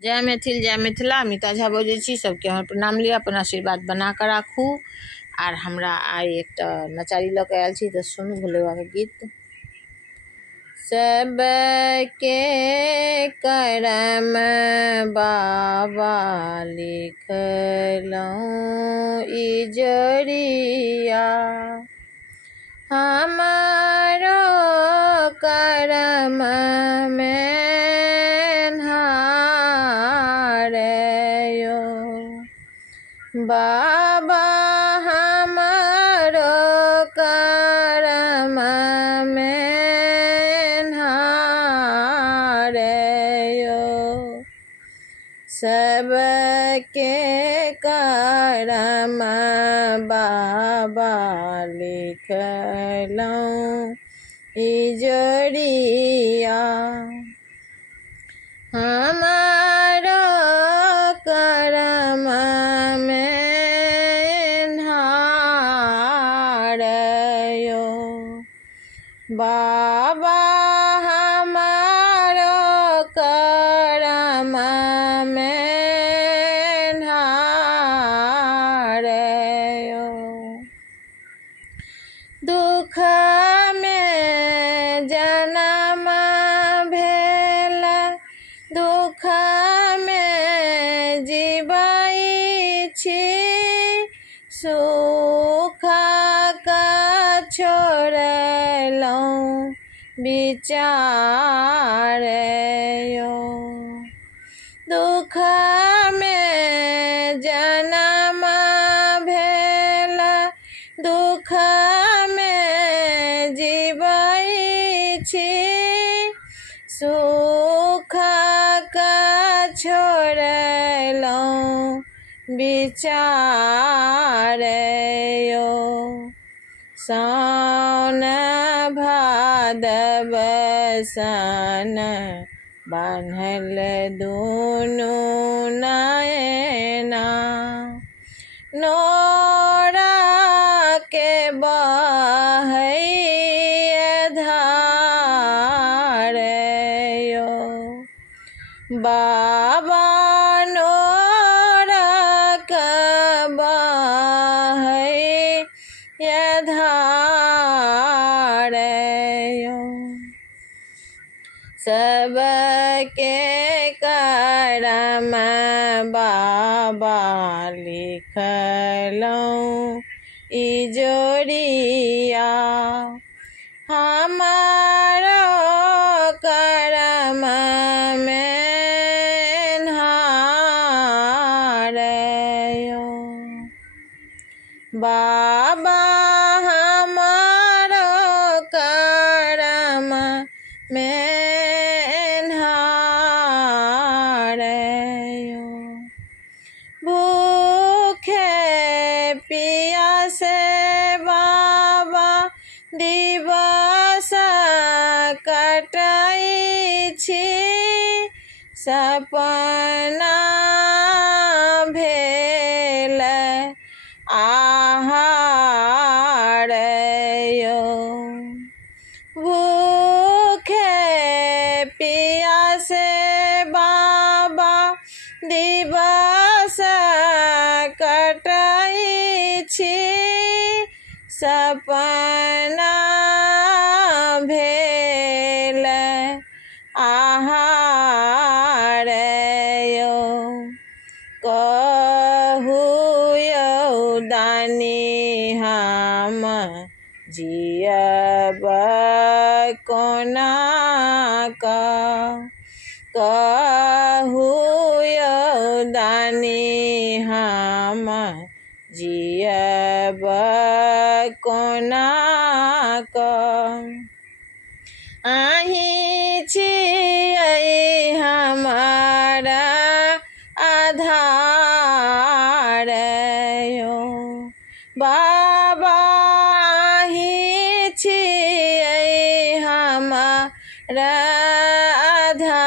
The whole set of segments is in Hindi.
जय मैथिल जय मिथिला। अमिता झा बजै छी। सबके हमर प्रणाम लिअ, अपन आशीर्वाद बना कऽ राखू। आर हमरा आइ एकटा नचारी लऽ कऽ आयल छी, तऽ सुनू भोले बाबा के गीत। सबके करम बाबा लिखलहुँ इजरिया, हमारो करम में बाबा, हमारो करम में हारयो। सबके करम बाबा लिखलहुँ इजरिया, हमारो करम बाबा, हमारो करम में ढारयो। दुख में जन्म भेल, दुख में जीवै छी, सुख का छोड़लहुँ विचारयो। दुख में जन्म भेल, दुख में जीवै छी, सुख का छोड़लहुँ विचारयो। सावन भादव सन बान्हल दुनू नैना, नोरा के बहै धारयो। बाबा, नोरा के बहै धारयो। सबके करम बाबा लिखलहुँ इजरिया, हमारो करम में हारयो। बाबा, हमारो करम में हारयो। भूखे पियासे बाबा दिवस कटै छी, सपना भेल आहारयो। भूखे पियासे बाबा दिवस कटै छी, सपना भेल आहारयो। कहू यौ दानी, हम जियब कोना कऽ? कहू यौ दानी, हम जियब कोना कऽ? अहीं छियै हमर आधारयो। बाबा, अहीं छियै हमर आधारयो।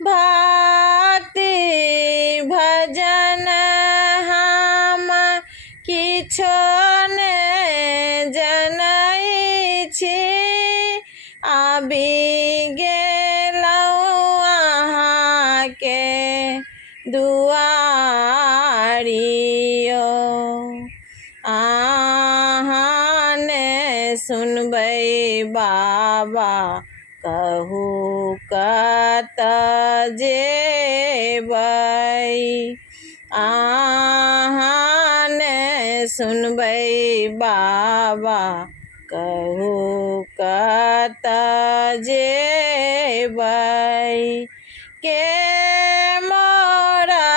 भक्ति भजन हम किछो ने जनै छी, आबि गेल दुआरियो अहाँ ने सुनबै बाबा कहू कतऽ जेबै अहाँ ने सुनबै बाबा कहू कतऽ जेबै के मोरा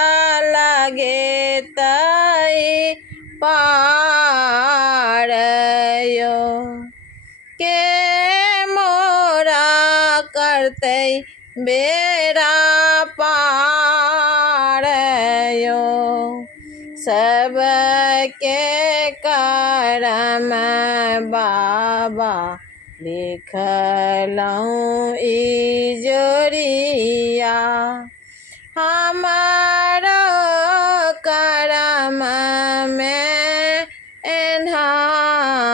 लगेतै पार यो के मोरा करतै बेड़ा पार यो सबके करम बाबा लिखलहुँ इजोरिया हमारो करम में एन्हार